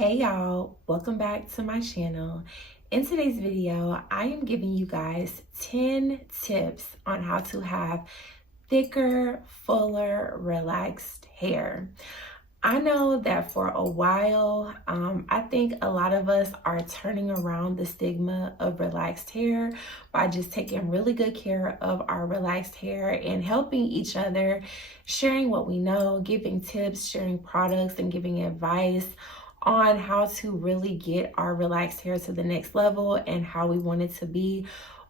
Hey y'all, welcome back to my channel. In today's video, I am giving you guys 10 tips on how to have thicker, fuller, relaxed hair. I know that for a while, I think a lot of us are turning around the stigma of relaxed hair by just taking really good care of our relaxed hair and helping each other, sharing what we know, giving tips, sharing products, and giving advice on how to really get our relaxed hair to the next level and how we want it to be.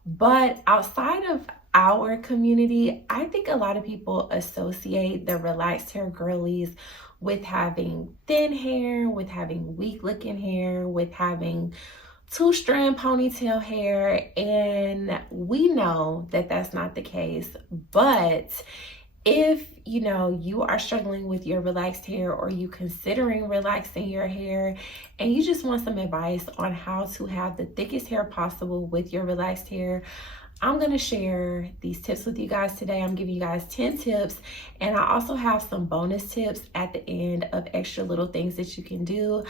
But outside of our community, I think a lot of people associate the relaxed hair girlies with having thin hair, with having weak looking hair, with having two-strand ponytail hair, and we know that that's not the case. But if you are struggling with your relaxed hair, or you considering relaxing your hair and you just want some advice on how to have the thickest hair possible with your relaxed hair, I'm going to share these tips with you guys today. I'm giving you guys 10 tips, and I also have some bonus tips at the end of extra little things that you can do.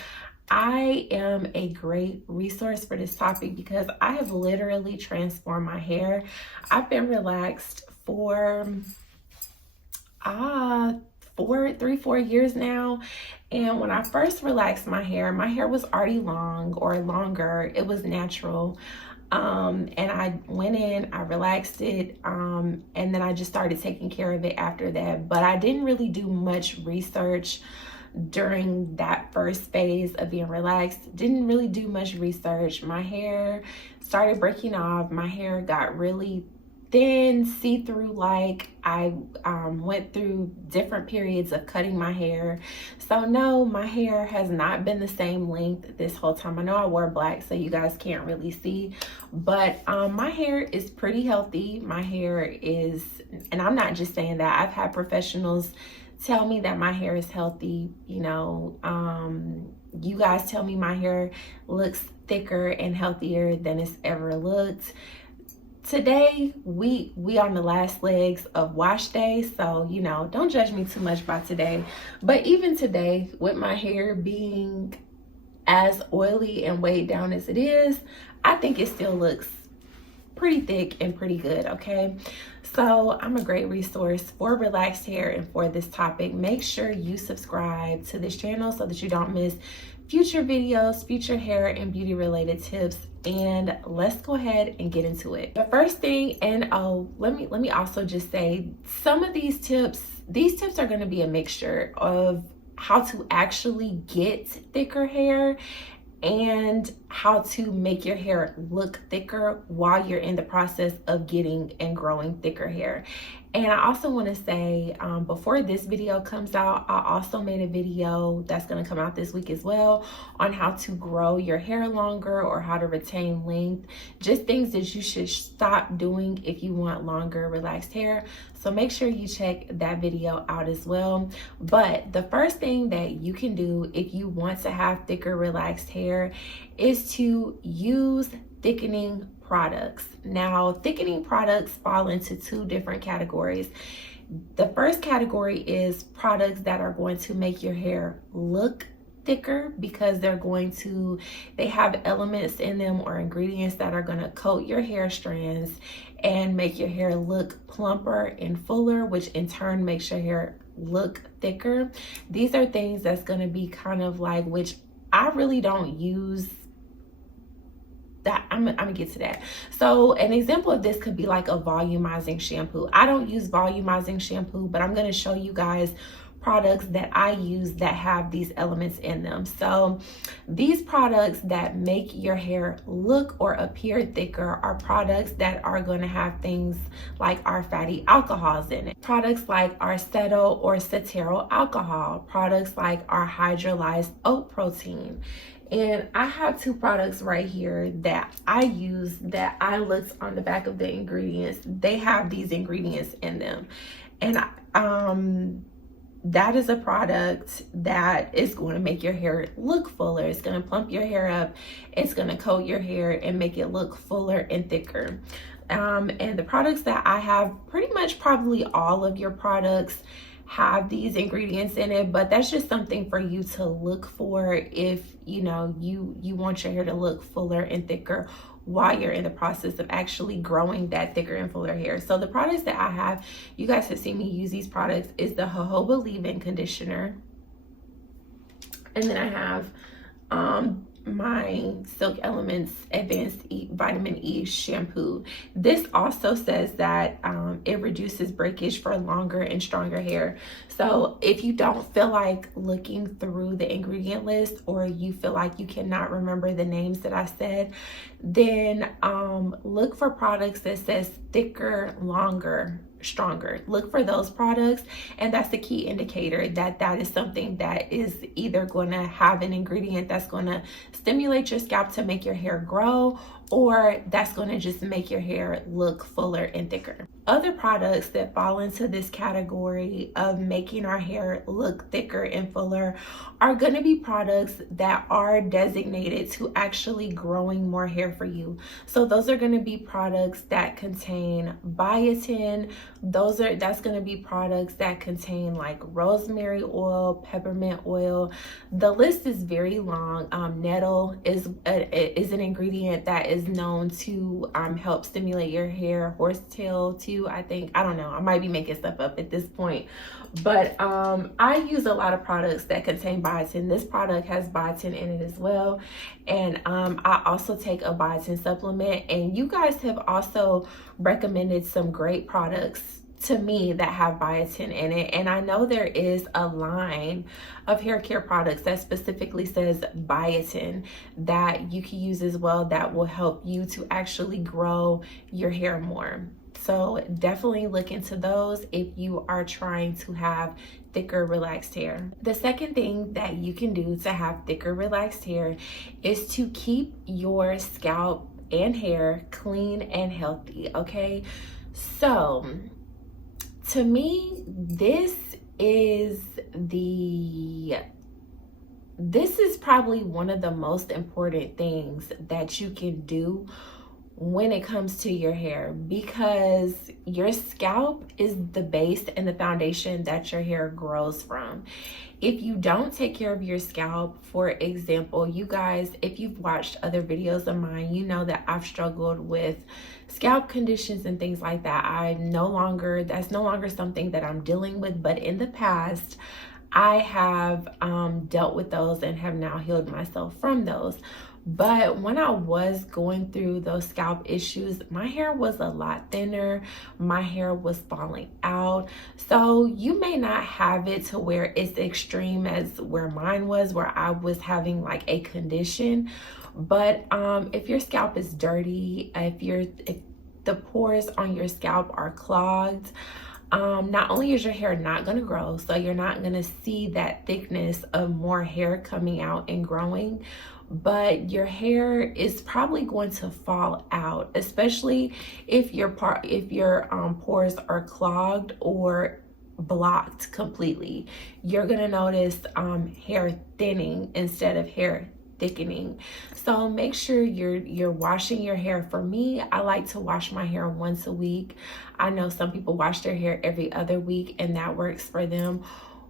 I am a great resource for this topic because I have literally transformed my hair. I've been relaxed for 4 years now, and when I first relaxed my hair was already long or longer. It was natural, and I went in, I relaxed it, and then I just started taking care of it after that. But I didn't really do much research during that first phase of being relaxed. Didn't really do much research. My hair started breaking off. My hair got really thin, see-through. Like I went through different periods of cutting my hair. So no, my hair has not been the same length this whole time. I know I wore black, so you guys can't really see, but my hair is pretty healthy. My hair is, and I'm not just saying that, I've had professionals tell me that my hair is healthy. You guys tell me my hair looks thicker and healthier than it's ever looked. Today we on the last legs of wash day, so don't judge me too much by today. But even today, with my hair being as oily and weighed down as it is, I think it still looks pretty thick and pretty good. Okay, so I'm a great resource for relaxed hair and for this topic. Make sure you subscribe to this channel so that you don't miss future videos, future hair and beauty related tips. And let's go ahead and get into it. The first thing, and let me also just say, some of these tips are going to be a mixture of how to actually get thicker hair and how to make your hair look thicker while you're in the process of getting and growing thicker hair. And I also want to say, before this video comes out, I also made a video that's going to come out this week as well on how to grow your hair longer or how to retain length. Just things that you should stop doing if you want longer, relaxed hair. So make sure you check that video out as well. But the first thing that you can do if you want to have thicker, relaxed hair is to use thickening products. Now, thickening products fall into two different categories. The first category is products that are going to make your hair look thicker because they have elements in them or ingredients that are going to coat your hair strands and make your hair look plumper and fuller, which in turn makes your hair look thicker. These are things that's going to be kind of like, which I really don't use. That I'm gonna get to that. So an example of this could be like a volumizing shampoo. I don't use volumizing shampoo, but I'm gonna show you guys products that I use that have these elements in them. So these products that make your hair look or appear thicker are products that are going to have things like our fatty alcohols in it. Products like our cetyl or cetearyl alcohol. Products like our hydrolyzed oat protein. And I have two products right here that I use that I looked on the back of the ingredients. They have these ingredients in them. And that is a product that is going to make your hair look fuller. It's going to plump your hair up. It's going to coat your hair and make it look fuller and thicker. And the products that I have, pretty much probably all of your products have these ingredients in it, but that's just something for you to look for if you know you want your hair to look fuller and thicker while you're in the process of actually growing that thicker and fuller hair. So the products that I have, you guys have seen me use these products, is the jojoba leave-in conditioner, and then I have my Silk Elements Advanced Vitamin E shampoo. This also says that it reduces breakage for longer and stronger hair. So if you don't feel like looking through the ingredient list, or you feel like you cannot remember the names that I said, then look for products that says thicker, longer, stronger. Look for those products, and that's the key indicator that that is something that is either going to have an ingredient that's going to stimulate your scalp to make your hair grow, or that's going to just make your hair look fuller and thicker. Other products that fall into this category of making our hair look thicker and fuller are going to be products that are designated to actually growing more hair for you. So those are going to be products that contain biotin. That's going to be products that contain like rosemary oil, peppermint oil. The list is very long. Nettle is an ingredient that is known to help stimulate your hair. Horsetail too, I think. I don't know, I might be making stuff up at this point, but I use a lot of products that contain biotin. This product has biotin in it as well, and I also take a biotin supplement, and you guys have also recommended some great products to me that have biotin in it. And I know there is a line of hair care products that specifically says biotin that you can use as well, that will help you to actually grow your hair more. So definitely look into those if you are trying to have thicker, relaxed hair. The second thing that you can do to have thicker, relaxed hair is to keep your scalp and hair clean and healthy, okay? So to me, this is probably one of the most important things that you can do when it comes to your hair, because your scalp is the base and the foundation that your hair grows from. If you don't take care of your scalp, for example, you guys, if you've watched other videos of mine, you know that I've struggled with scalp conditions and things like that. That's no longer something that I'm dealing with, but in the past, I have dealt with those and have now healed myself from those. But when I was going through those scalp issues, my hair was a lot thinner. My hair was falling out. So you may not have it to where it's extreme as where mine was, where I was having like a condition. But if your scalp is dirty, if the pores on your scalp are clogged, not only is your hair not going to grow, so you're not going to see that thickness of more hair coming out and growing, but your hair is probably going to fall out, especially if your pores are clogged or blocked completely. You're going to notice hair thinning instead of hair thickening. So make sure you're washing your hair. For me, I like to wash my hair once a week. I know some people wash their hair every other week, and that works for them.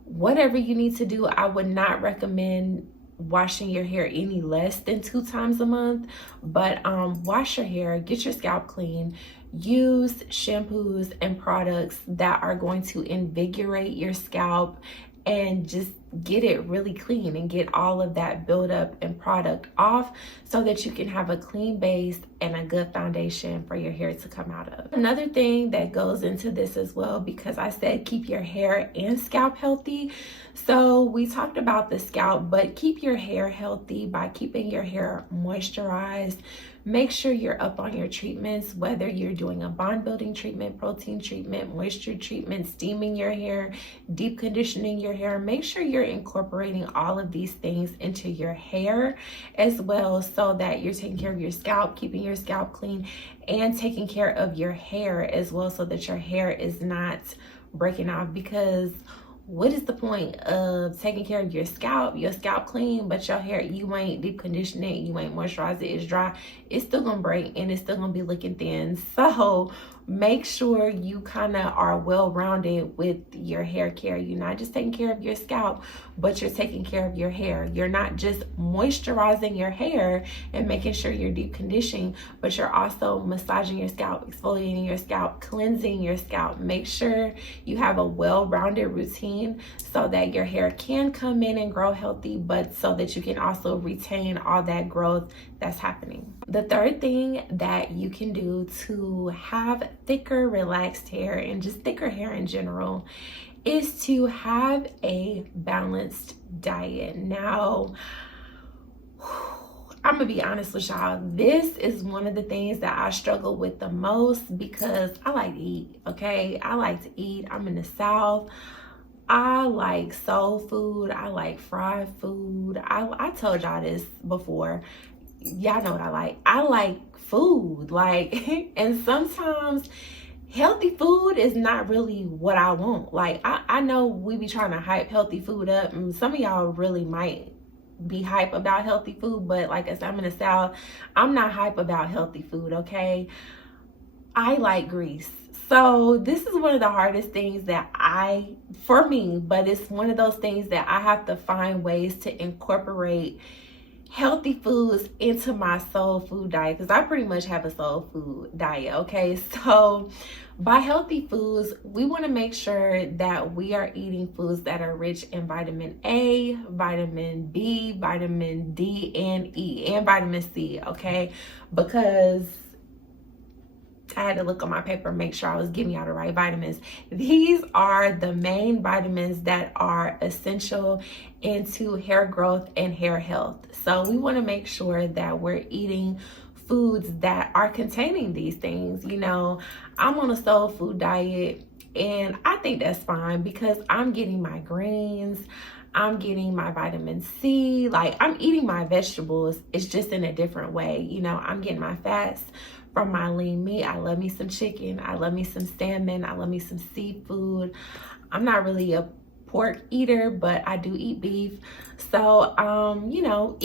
Whatever you need to do, I would not recommend washing your hair any less than 2 times a month, but wash your hair, get your scalp clean, use shampoos and products that are going to invigorate your scalp and just get it really clean and get all of that buildup and product off so that you can have a clean base and a good foundation for your hair to come out of. Another thing that goes into this as well, because I said keep your hair and scalp healthy. So we talked about the scalp, but keep your hair healthy by keeping your hair moisturized. Make sure you're up on your treatments, whether you're doing a bond building treatment, protein treatment, moisture treatment, steaming your hair, deep conditioning your hair. Make sure you're incorporating all of these things into your hair as well, so that you're taking care of your scalp, keeping your scalp clean, and taking care of your hair as well, so that your hair is not breaking off. Because what is the point of taking care of your scalp clean, but your hair, you ain't deep conditioned it, you ain't moisturized it, it's dry, it's still gonna break and it's still gonna be looking thin. So make sure you kind of are well-rounded with your hair care. You're not just taking care of your scalp, but you're taking care of your hair. You're not just moisturizing your hair and making sure you're deep conditioning, but you're also massaging your scalp, exfoliating your scalp, cleansing your scalp. Make sure you have a well-rounded routine so that your hair can come in and grow healthy, but so that you can also retain all that growth that's happening. The third thing that you can do to have thicker, relaxed hair and just thicker hair in general is to have a balanced diet. Now, I'm gonna be honest with y'all, this is one of the things that I struggle with the most because I like to eat, okay? I like to eat. I'm in the South. I like soul food. I like fried food. I told y'all this before. Y'all know what I like. I like food, like, and sometimes healthy food is not really what I want. Like, I know we be trying to hype healthy food up, and some of y'all really might be hype about healthy food, but like I said, I'm in the South. I'm not hype about healthy food, okay? I like grease. So this is one of the hardest things that for me, but it's one of those things that I have to find ways to incorporate healthy foods into my soul food diet, because I pretty much have a soul food diet, okay? So by healthy foods, we want to make sure that we are eating foods that are rich in vitamin A, vitamin B, vitamin D and E, and vitamin C, okay? Because I had to look on my paper, make sure I was giving y'all the right vitamins. These are the main vitamins that are essential into hair growth and hair health. So we want to make sure that we're eating foods that are containing these things. You know, I'm on a soul food diet, and I think that's fine because I'm getting my greens, I'm getting my vitamin C, like I'm eating my vegetables. It's just in a different way. You know, I'm getting my fats from my lean meat. I love me some chicken. I love me some salmon. I love me some seafood. I'm not really a pork eater, but I do eat beef. So, you know,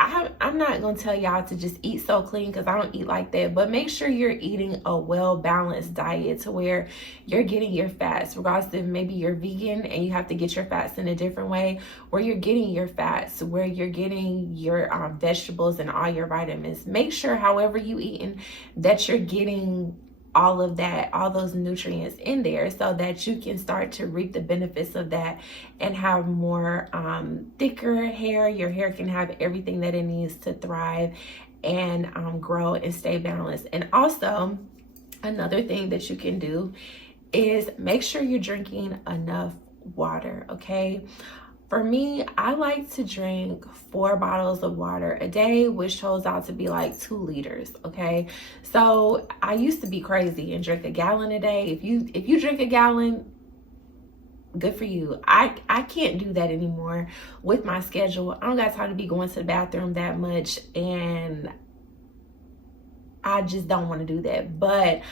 I'm not going to tell y'all to just eat so clean because I don't eat like that, but make sure you're eating a well-balanced diet to where you're getting your fats, regardless if maybe you're vegan and you have to get your fats in a different way, where you're getting your fats, where you're getting your vegetables and all your vitamins. Make sure, however you eating, that you're getting all of that, all those nutrients in there so that you can start to reap the benefits of that and have more thicker hair. Your hair can have everything that it needs to thrive and grow and stay balanced. And also, another thing that you can do is make sure you're drinking enough water, okay? For me, I like to drink 4 bottles of water a day, which totals out to be like 2 liters, okay? So I used to be crazy and drink a gallon a day. If you drink a gallon, good for you. I can't do that anymore with my schedule. I don't got time to be going to the bathroom that much, and I just don't want to do that. But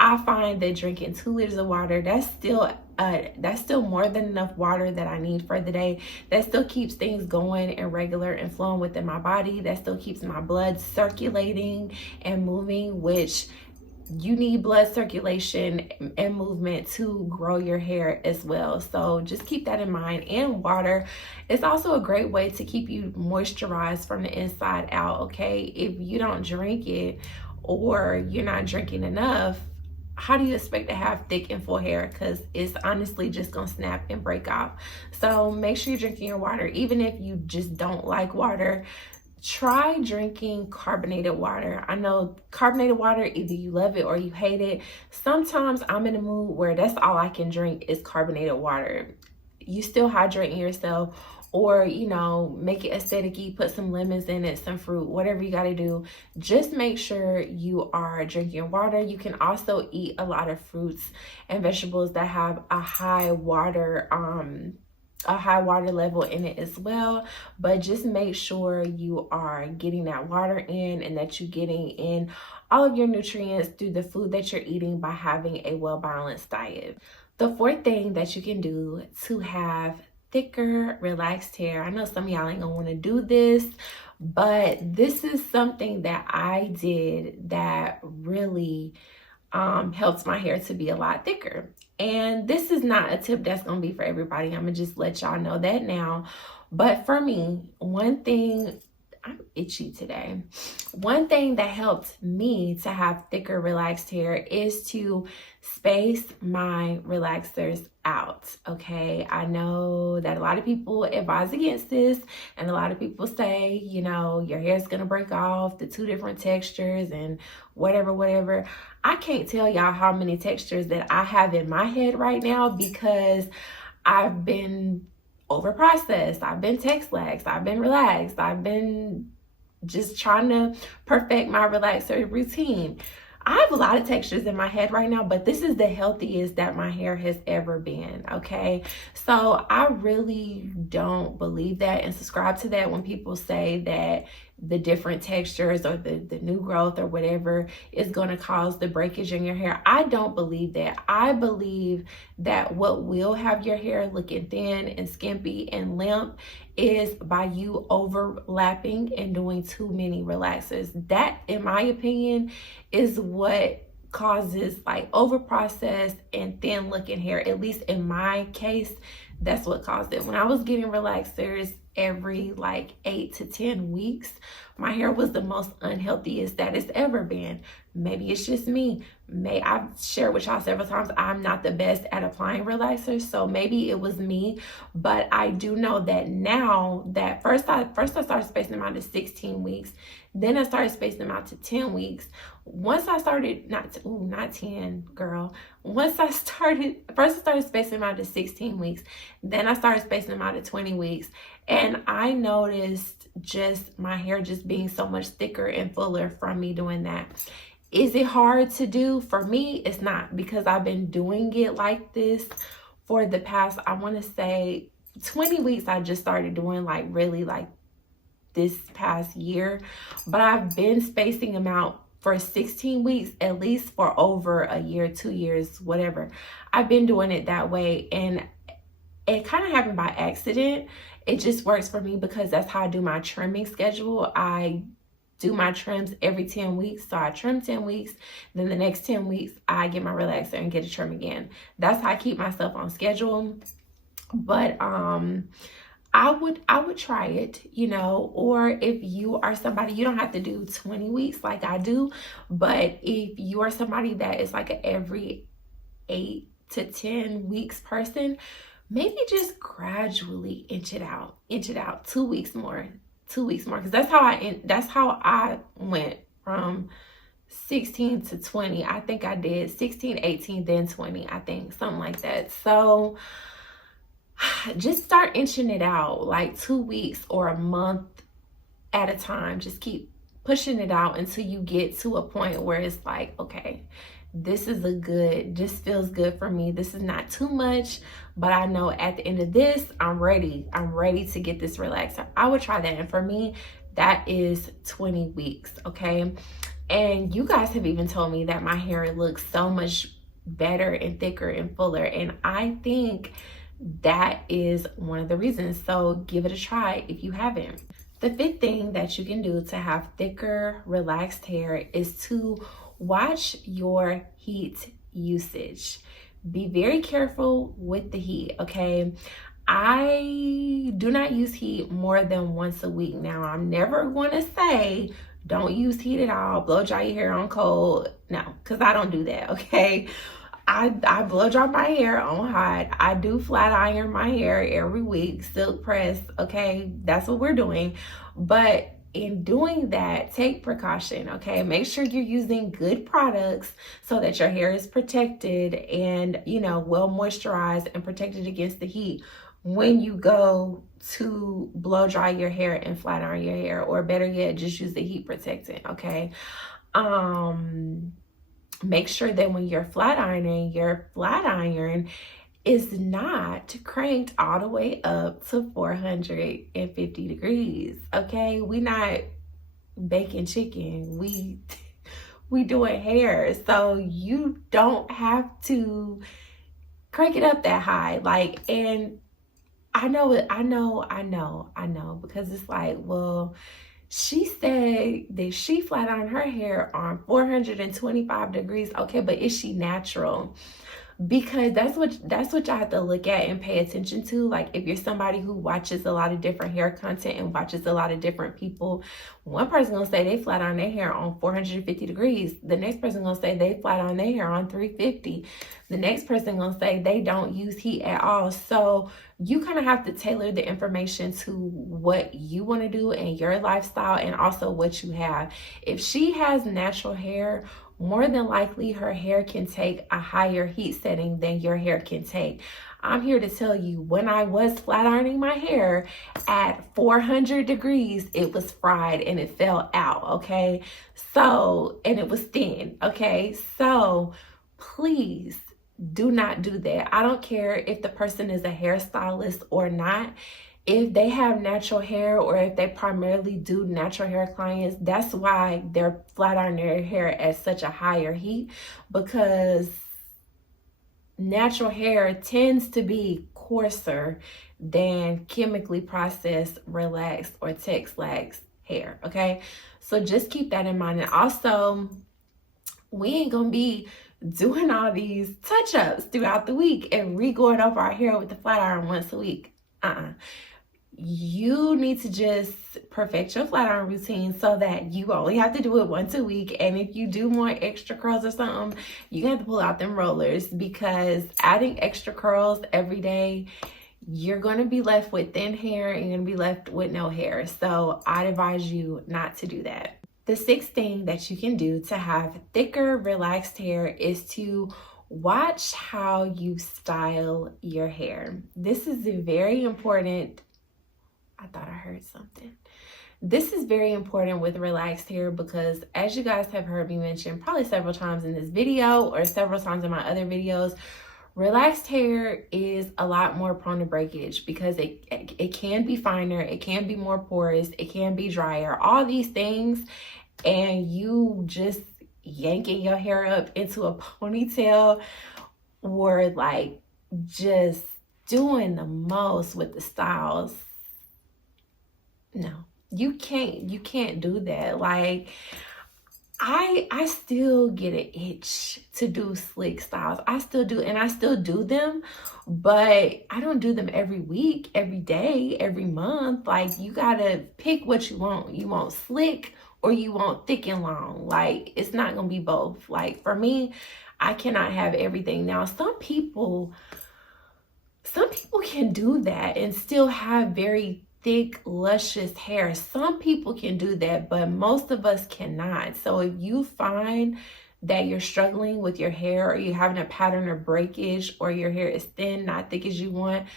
I find that drinking 2 liters of water, that's still more than enough water that I need for the day. That still keeps things going and regular and flowing within my body. That still keeps my blood circulating and moving, which you need blood circulation and movement to grow your hair as well. So just keep that in mind. And water is also a great way to keep you moisturized from the inside out, okay? If you don't drink it or you're not drinking enough, how do you expect to have thick and full hair? Because it's honestly just gonna snap and break off. So make sure you're drinking your water. Even if you just don't like water, try drinking carbonated water. I know carbonated water, either you love it or you hate it. Sometimes I'm in a mood where that's all I can drink is carbonated water. You still hydrating yourself, or, you know, make it aesthetic-y, put some lemons in it, some fruit, whatever you got to do. Just make sure you are drinking water. You can also eat a lot of fruits and vegetables that have a high water level in it as well. But just make sure you are getting that water in and that you're getting in all of your nutrients through the food that you're eating by having a well-balanced diet. The fourth thing that you can do to have thicker, relaxed hair. I know some of y'all ain't gonna want to do this, but this is something that I did that really helps my hair to be a lot thicker. And this is not a tip that's going to be for everybody. I'm going to just let y'all know that now. But for me, one thing, I'm itchy today. One thing that helped me to have thicker, relaxed hair is to space my relaxers out, okay? I know that a lot of people advise against this, and a lot of people say, you know, your hair's gonna break off the 2 different textures and whatever. I can't tell y'all how many textures that I have in my head right now because I've been over-processed, I've been text-laxed, I've been relaxed, I've been just trying to perfect my relaxer routine. I have a lot of textures in my head right now, but this is the healthiest that my hair has ever been, okay? So I really don't believe that and subscribe to that when people say that the different textures or the new growth or whatever is going to cause the breakage in your hair. I don't believe that. I believe that what will have your hair looking thin and skimpy and limp is by you overlapping and doing too many relaxers. That, in my opinion, is what causes like over processed and thin looking hair. At least in my case, that's what caused it. When I was getting relaxers every like 8 to 10 weeks, my hair was the most unhealthiest that it's ever been. Maybe it's just me. I've shared with y'all several times, I'm not the best at applying relaxers, so maybe it was me. But I do know that now that first I started spacing them out to 16 weeks, then I started spacing them out to 10 weeks. Once I started, not 10, girl. First I started spacing them out to 16 weeks, then I started spacing them out to 20 weeks. And I noticed just my hair just being so much thicker and fuller from me doing that. Is it hard to do? For me, it's not, because I've been doing it like this for the past, I want to say 20 weeks. I just started doing like really like this past year, but I've been spacing them out for 16 weeks, at least for over a year, 2 years, whatever. I've been doing it that way, and it kind of happened by accident. It just works for me because that's how I do my trimming schedule. I do my trims every 10 weeks. So I trim 10 weeks, then the next 10 weeks, I get my relaxer and get a trim again. That's how I keep myself on schedule. But I would try it, you know, or if you are somebody, you don't have to do 20 weeks like I do, but if you are somebody that is like an every 8 to 10 weeks person, maybe just gradually inch it out 2 weeks more, because that's how I went from 16 to 20. I think I did 16, 18, then 20, I think, something like that. So just start inching it out like 2 weeks or a month at a time. Just keep pushing it out until you get to a point where it's like, okay, this feels good for me. This is not too much, but I know at the end of this, I'm ready to get this relaxer. I would try that. And for me, that is 20 weeks, okay? And you guys have even told me that my hair looks so much better and thicker and fuller. And I think that is one of the reasons. So give it a try if you haven't. The 5th thing that you can do to have thicker, relaxed hair is to watch your heat usage. Be very careful with the heat, okay? I do not use heat more than once a week. Now, I'm never going to say don't use heat at all, blow dry your hair on cold. No, because I don't do that, okay? I blow dry my hair on hot. I do flat iron my hair every week, silk press, okay? That's what we're doing. But in doing that, take precaution, okay? Make sure you're using good products so that your hair is protected and, you know, well moisturized and protected against the heat when you go to blow dry your hair and flat iron your hair, or better yet, just use the heat protectant, okay? Make sure that when you're flat ironing, your flat iron is not cranked all the way up to 450 degrees, okay? We not baking chicken, we doing hair, so you don't have to crank it up that high. Like, and I know, because it's like, well, She said that she flat ironed her hair on 425 degrees. Okay, but is she natural? Because that's what y'all have to look at and pay attention to. Like, if you're somebody who watches a lot of different hair content and watches a lot of different people, one person gonna say they flat iron their hair on 450 degrees. The next person gonna say they flat iron their hair on 350. The next person gonna say they don't use heat at all. So you kind of have to tailor the information to what you want to do and your lifestyle, and also what you have. If she has natural hair, more than likely her hair can take a higher heat setting than your hair can take. I'm here to tell you, when I was flat ironing my hair at 400 degrees, it was fried and it fell out, okay? So, and it was thin, okay? So please do not do that. I don't care if the person is a hairstylist or not. If they have natural hair, or if they primarily do natural hair clients, that's why they're flat ironing their hair at such a higher heat, because natural hair tends to be coarser than chemically processed, relaxed, or text-lax hair, okay? So just keep that in mind. And also, we ain't gonna be doing all these touch-ups throughout the week and re-going over our hair with the flat iron once a week. You need to just perfect your flat iron routine so that you only have to do it once a week. And if you do want extra curls or something, you have to pull out them rollers, because adding extra curls every day, you're going to be left with thin hair and you're going to be left with no hair. So I'd advise you not to do that. The sixth thing that you can do to have thicker, relaxed hair is to watch how you style your hair. This is very important. I thought I heard something. This is very important with relaxed hair, because as you guys have heard me mention probably several times in this video or several times in my other videos, relaxed hair is a lot more prone to breakage, because it can be finer, it can be more porous, it can be drier, all these things, and you just yanking your hair up into a ponytail, or like just doing the most with the styles. No, you can't do that. Like, I still get an itch to do slick styles. I still do, and I still do them, but I don't do them every week, every day, every month. Like, you gotta pick what you want. You want slick or you want thick and long. Like, it's not gonna be both. Like, for me, I cannot have everything. Now, some people can do that and still have very thick, luscious hair. Some people can do that, but most of us cannot. So if you find that you're struggling with your hair, or you're having a pattern of breakage, or your hair is thin, not thick as you want,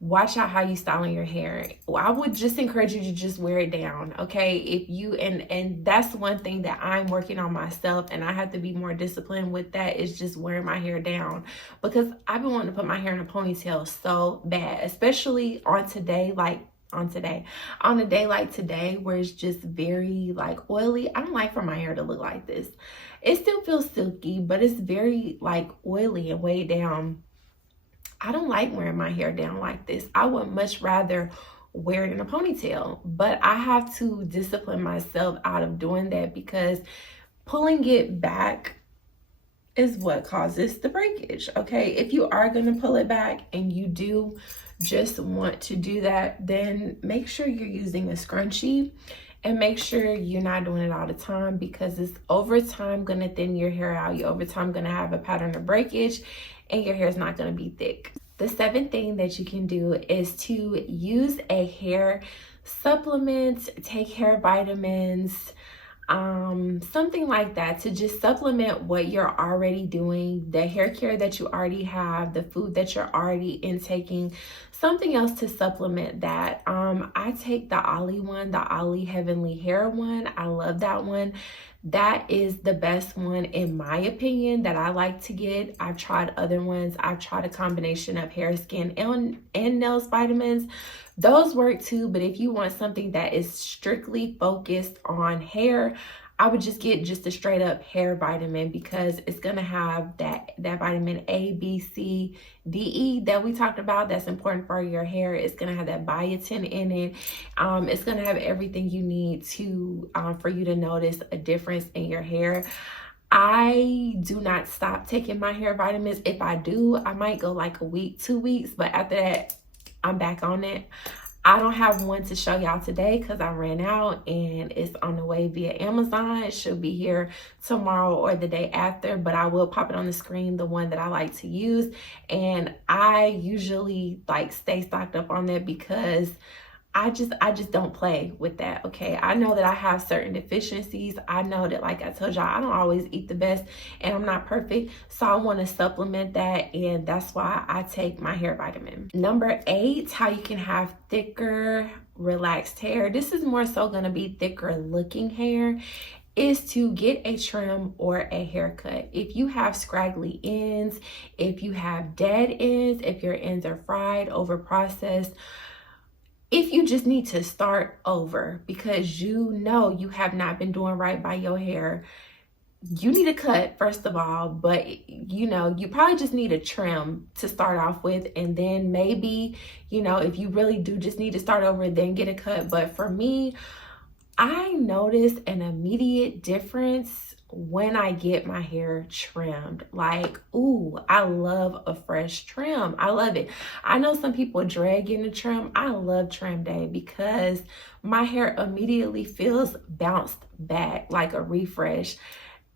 watch out how you styling your hair. I would just encourage you to just wear it down, okay? If you, and that's one thing that I'm working on myself, and I have to be more disciplined with that, is just wearing my hair down, because I've been wanting to put my hair in a ponytail so bad, especially on a day like today, where it's just very like oily. I don't like for my hair to look like this. It still feels silky, but it's very like oily and weighed down. I don't like wearing my hair down like this. I would much rather wear it in a ponytail, but I have to discipline myself out of doing that, because pulling it back is what causes the breakage, okay? If you are gonna pull it back and you do just want to do that, then make sure you're using a scrunchie, and make sure you're not doing it all the time, because it's over time gonna thin your hair out. You're over time gonna have a pattern of breakage, and your hair is not gonna be thick. The seventh thing that you can do is to use a hair supplement, take hair vitamins, something like that, to just supplement what you're already doing, the hair care that you already have, the food that you're already intaking, something else to supplement that. I take the Ollie one, the Ollie Heavenly Hair one. I love that one. That is the best one in my opinion that I like to get. I've tried other ones. I've tried a combination of hair, skin, and nails vitamins. Those work too, but if you want something that is strictly focused on hair, I would just get just a straight up hair vitamin, because it's gonna have that vitamin A, B, C, D, E that we talked about. That's important for your hair. It's gonna have that biotin in it. It's gonna have everything you need to for you to notice a difference in your hair. I do not stop taking my hair vitamins. If I do, I might go like a week, 2 weeks, but after that, I'm back on it. I don't have one to show y'all today because I ran out, and it's on the way via Amazon. It should be here tomorrow or the day after, but I will pop it on the screen, the one that I like to use. And I usually like stay stocked up on that because I just don't play with that, okay? I know that I have certain deficiencies. I know that, like I told y'all, I don't always eat the best, and I'm not perfect. So I want to supplement that, and that's why I take my hair vitamin. Number 8, how you can have thicker, relaxed hair. This is more so going to be thicker looking hair, is to get a trim or a haircut. If you have scraggly ends, if you have dead ends, if your ends are fried, over processed, if you just need to start over because you know you have not been doing right by your hair, you need a cut, first of all, but you know, you probably just need a trim to start off with. And then maybe, you know, if you really do just need to start over, then get a cut. But for me, I noticed an immediate difference when I get my hair trimmed. Like, ooh, I love a fresh trim. I love it. I know some people dread getting a trim. I love trim day because my hair immediately feels bounced back, like a refresh.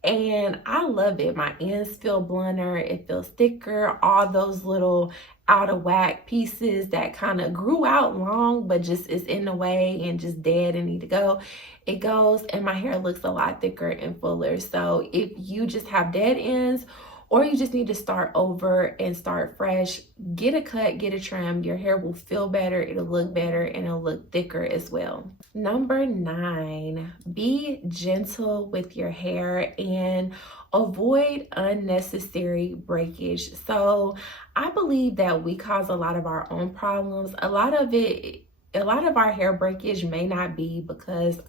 And I love it. My ends feel blunter, it feels thicker. All those little out of whack pieces that kind of grew out long but just is in the way and just dead and need to go, it goes, and my hair looks a lot thicker and fuller. So if you just have dead ends, or you just need to start over and start fresh, get a cut, get a trim. Your hair will feel better, it'll look better, and it'll look thicker as well. Number 9, be gentle with your hair and avoid unnecessary breakage. So I believe that we cause a lot of our own problems. A lot of our hair breakage may not be because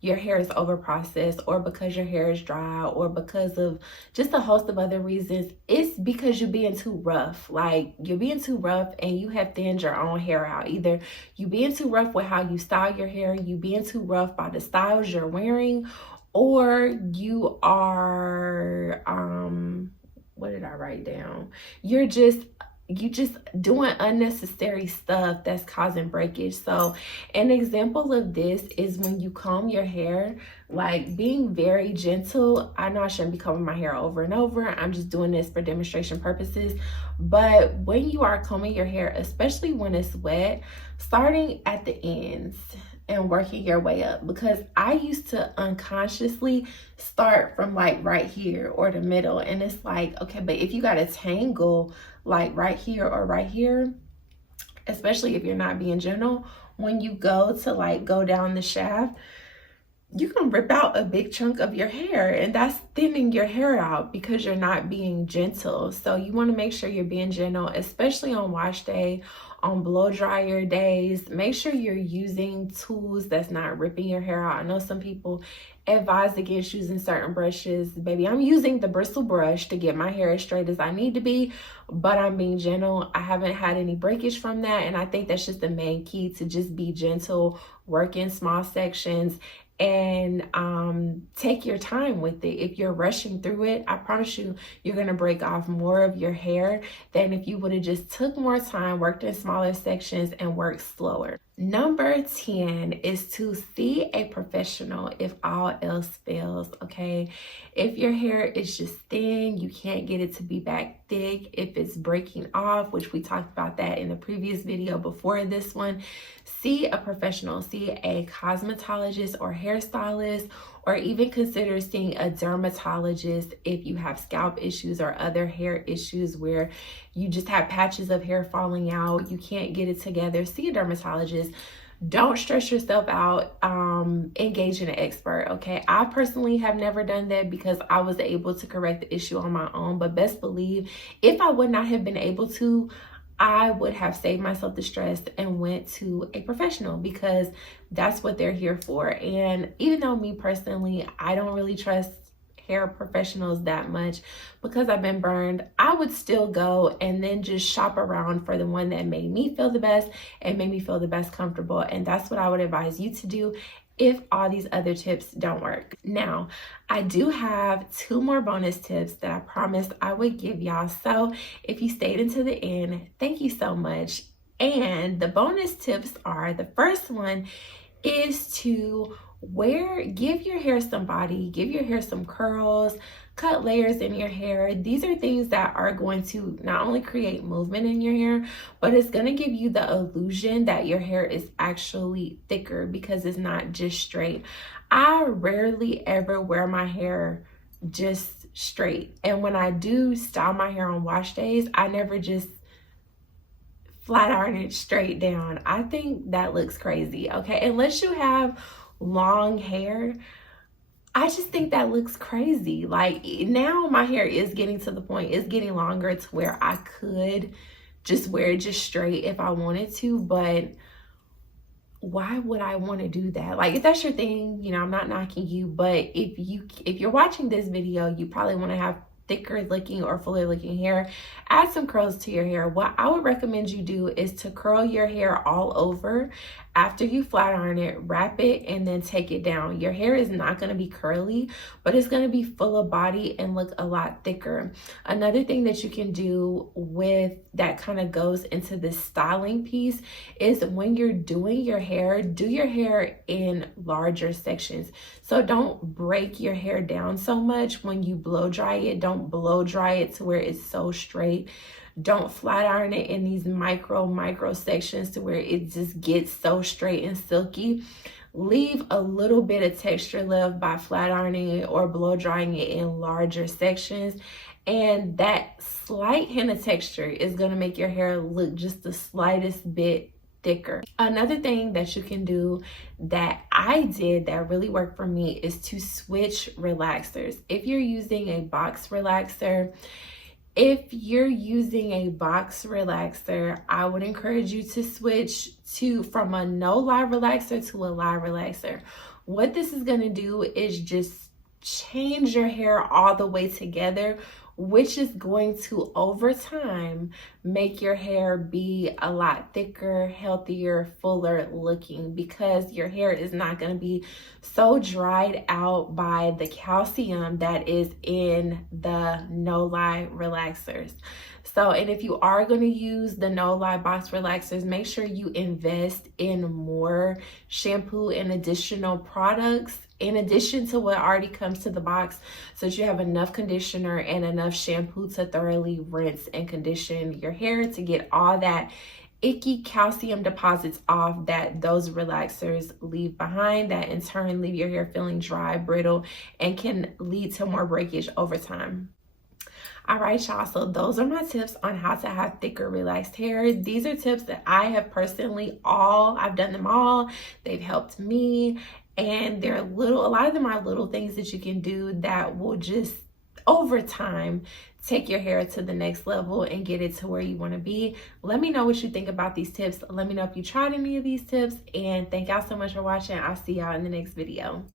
your hair is over processed, or because your hair is dry, or because of just a host of other reasons. It's because you're being too rough. Like, you're being too rough and you have thinned your own hair out. Either you being too rough with how you style your hair, you being too rough by the styles you're wearing, or you are, what did I write down? You just doing unnecessary stuff that's causing breakage. So an example of this is when you comb your hair, like being very gentle. I know I shouldn't be combing my hair over and over. I'm just doing this for demonstration purposes. But when you are combing your hair, especially when it's wet, starting at the ends and working your way up, because I used to unconsciously start from like right here or the middle, and it's like, okay, but if you got a tangle like right here or right here, especially if you're not being gentle, when you go to like go down the shaft, you can rip out a big chunk of your hair, and that's thinning your hair out because you're not being gentle. So you want to make sure you're being gentle, especially on wash day, on blow dryer days. Make sure you're using tools that's not ripping your hair out. I know some people advise against using certain brushes. Baby, I'm using the bristle brush to get my hair as straight as I need to be, but I'm being gentle. I haven't had any breakage from that, and I think that's just the main key, to just be gentle, work in small sections, and take your time with it. If you're rushing through it, I promise you, you're gonna break off more of your hair than if you would have just took more time, worked in smaller sections, and worked slower. Number 10 is to see a professional if all else fails, okay? If your hair is just thin, you can't get it to be back thick, if it's breaking off, which we talked about that in the previous video before this one, see a professional. See a cosmetologist or hairstylist, or even consider seeing a dermatologist if you have scalp issues or other hair issues where you just have patches of hair falling out, you can't get it together. See a dermatologist. Don't stress yourself out. Engage in an expert, okay? I personally have never done that because I was able to correct the issue on my own, but best believe if I would not have been able to, I would have saved myself the stress and went to a professional, because that's what they're here for. And even though me personally, I don't really trust hair professionals that much because I've been burned, I would still go and then just shop around for the one that made me feel the best and made me feel the best comfortable. And that's what I would advise you to do if all these other tips don't work. Now, I do have 2 more bonus tips that I promised I would give y'all. So if you stayed into the end, thank you so much. And the bonus tips are, the first one is to give your hair some body, give your hair some curls, cut layers in your hair. These are things that are going to not only create movement in your hair, but it's going to give you the illusion that your hair is actually thicker, because it's not just straight. I rarely ever wear my hair just straight. And when I do style my hair on wash days, I never just flat iron it straight down. I think that looks crazy, okay? Unless you have long hair, I just think that looks crazy. Like, now my hair is getting to the point, it's getting longer to where I could just wear it just straight if I wanted to, but why would I want to do that? Like, if that's your thing, you know, I'm not knocking you, but if you're watching this video, you probably want to have thicker looking or fuller looking hair, add some curls to your hair. What I would recommend you do is to curl your hair all over after you flat iron it, wrap it, and then take it down. Your hair is not going to be curly, but it's going to be full of body and look a lot thicker. Another thing that you can do with that kind of goes into this styling piece is, when you're doing your hair, do your hair in larger sections. So don't break your hair down so much when you blow dry it. Don't blow dry it to where it's so straight. Don't flat iron it in these micro sections to where it just gets so straight and silky. Leave a little bit of texture left by flat ironing it or blow drying it in larger sections. And that slight hint of texture is going to make your hair look just the slightest bit thicker. Another thing that you can do that I did that really worked for me is to switch relaxers. If you're using a box relaxer, I would encourage you to switch from a no lie relaxer to a lie relaxer. What this is going to do is just change your hair all the way together, which is going to, over time, make your hair be a lot thicker, healthier, fuller looking, because your hair is not going to be so dried out by the calcium that is in the no-lie relaxers. So, and if you are going to use the no-lie box relaxers, make sure you invest in more shampoo and additional products in addition to what already comes to the box, so that you have enough conditioner and enough shampoo to thoroughly rinse and condition your hair to get all that icky calcium deposits off that those relaxers leave behind, that in turn leave your hair feeling dry, brittle, and can lead to more breakage over time. All right, y'all, so those are my tips on how to have thicker, relaxed hair. These are tips that I have personally I've done them all. They've helped me, and a lot of them are little things that you can do that will just, over time, take your hair to the next level and get it to where you want to be. Let me know what you think about these tips. Let me know if you tried any of these tips, and thank y'all so much for watching. I'll see y'all in the next video.